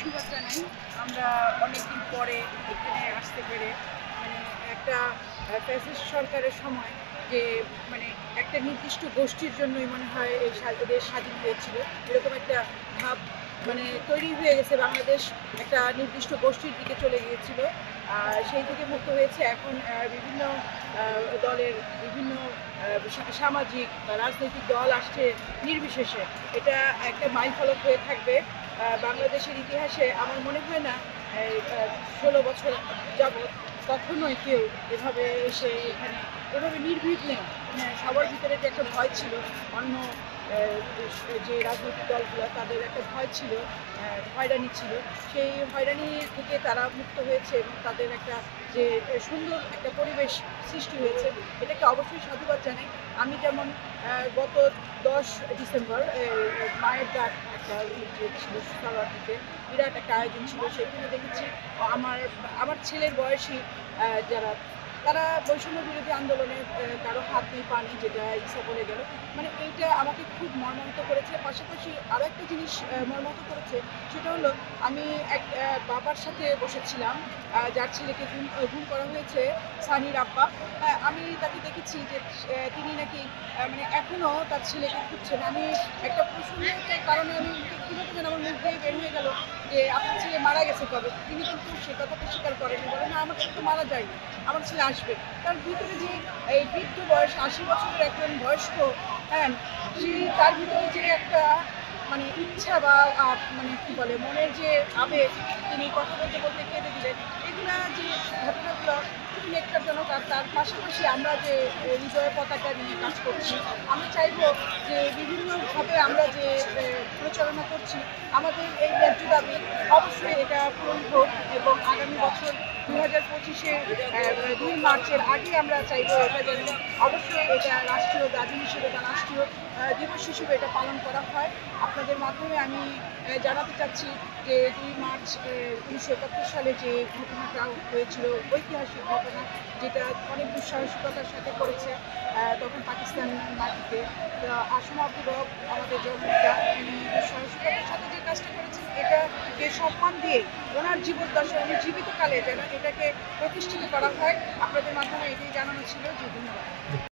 সাধুবাদ জানাই। আমরা অনেকদিন পরে এখানে আসতে পেরে মানে একটা ফ্যাসিস্ট সরকারের সময় যে মানে একটা নির্দিষ্ট গোষ্ঠীর জন্যই মনে হয় এই দেশ স্বাধীন হয়েছিল, এরকম একটা ভাব মানে তৈরি হয়ে গেছে। বাংলাদেশ একটা নির্দিষ্ট গোষ্ঠীর দিকে চলে গিয়েছিল, সেই থেকে মুক্ত হয়েছে। এখন বিভিন্ন দলের বিভিন্ন সামাজিক বা রাজনৈতিক দল আসছে নির্বিশেষে। এটা একটা মাইলফলক হয়ে থাকবে বাংলাদেশের ইতিহাসে। আমার মনে হয় না 16 বছর যাবৎ কখনোই কেউ এভাবে এসে এখানে এভাবে নির্বিঘ্নে, হ্যাঁ, সবার ভিতরে যে একটা ভয় ছিল, অন্য যে রাজনৈতিক দলগুলো তাদের একটা ভয় ছিল, হয়রানি ছিল, সেই হয়রানি থেকে তারা মুক্ত হয়েছে এবং তাদের একটা যে সুন্দর একটা পরিবেশ সৃষ্টি হয়েছে, এটাকে অবশ্যই সাধুবাদ জানাই। আমি যেমন গত 10 ডিসেম্বর মায়ের ডাক একটা যে ছিল সারাদিতে বিরাট একটা আয়োজন ছিল, সেখানে দেখেছি আমার আমার ছেলের বয়সী যারা তারা বৈষম্য বিরোধী আন্দোলনে কারো হাত নেই পা নেই, যেটা ইচ্ছা বলে গেল। মানে এইটা আমাকে খুব মর্মাহত করেছে। পাশাপাশি আরও একটা জিনিস মর্মাহত করেছে, সেটা হলো আমি এক বাবার সাথে বসেছিলাম যার ছেলেকে গুম করা হয়েছে, সানির আব্বা। আমি তাকে দেখেছি যে তিনি নাকি মানে এখনও তার ছেলেকে খুঁজছেন। আমি একটা প্রসঙ্গের কারণে আমি কীভাবে যেন আমার মুখ দিয়ে বের হয়ে গেল যে আপনার ছেলে মারা গেছে কবে। তিনি কিন্তু সে কথাটা স্বীকার করেনি, বলে না আমার ছেলে তো মারা যায়নি, আমার ছেলে আসবে। তার ভিতরে যে এই বৃদ্ধ বয়স 80 বছরের একজন বয়স্ক, হ্যাঁ, তার ভিতরে যে একটা মানে ইচ্ছা বা মানে কি বলে মনের যে আবেগ, তিনি কথা বলতে বলতে কেঁদে দিলেন। এগুলা যে ঘটনাগুলো খুবই নেককারজনক। আর তার পাশাপাশি আমরা যে হৃদয় পতাকা নিয়ে কাজ করছি, আমি চাইবো যে বিভিন্নভাবে আমরা যে প্রচারণা করছি আমাদের এই ন্যায্য দাবি অবশ্যই এটা পূরণ হোক এবং আগামী বছর 2025-এর 2 মার্চের আগে আমরা চাইবো এটা যেন অবশ্যই এটা রাষ্ট্রীয় দাবি হিসেবে বা রাষ্ট্রীয় দিবস হিসেবে এটা পালন করা হয়। আপনাদের মাধ্যমে আমি জানাতে চাচ্ছি যে 2 মার্চ 1971 সালে যে ঘটনাটা হয়েছিল, ঐতিহাসিক ঘটনা, যেটা অনেক দুঃসাহসিকতার সাথে করেছে তখন পাকিস্তান মাটিতে আসম আব্দুর রব, আমাদের জননেতা, উনি দুঃসাহসিকতার সাথে যে কাজটা করেছেন এটাকে সম্মান দিয়ে ওনার জীবদ্দশা উনি জীবিতকালে যেন এটাকে প্রতিষ্ঠিত করা হয়। আপনাদের মাধ্যমে এটাই জানানো ছিল। যে ধন্যবাদ।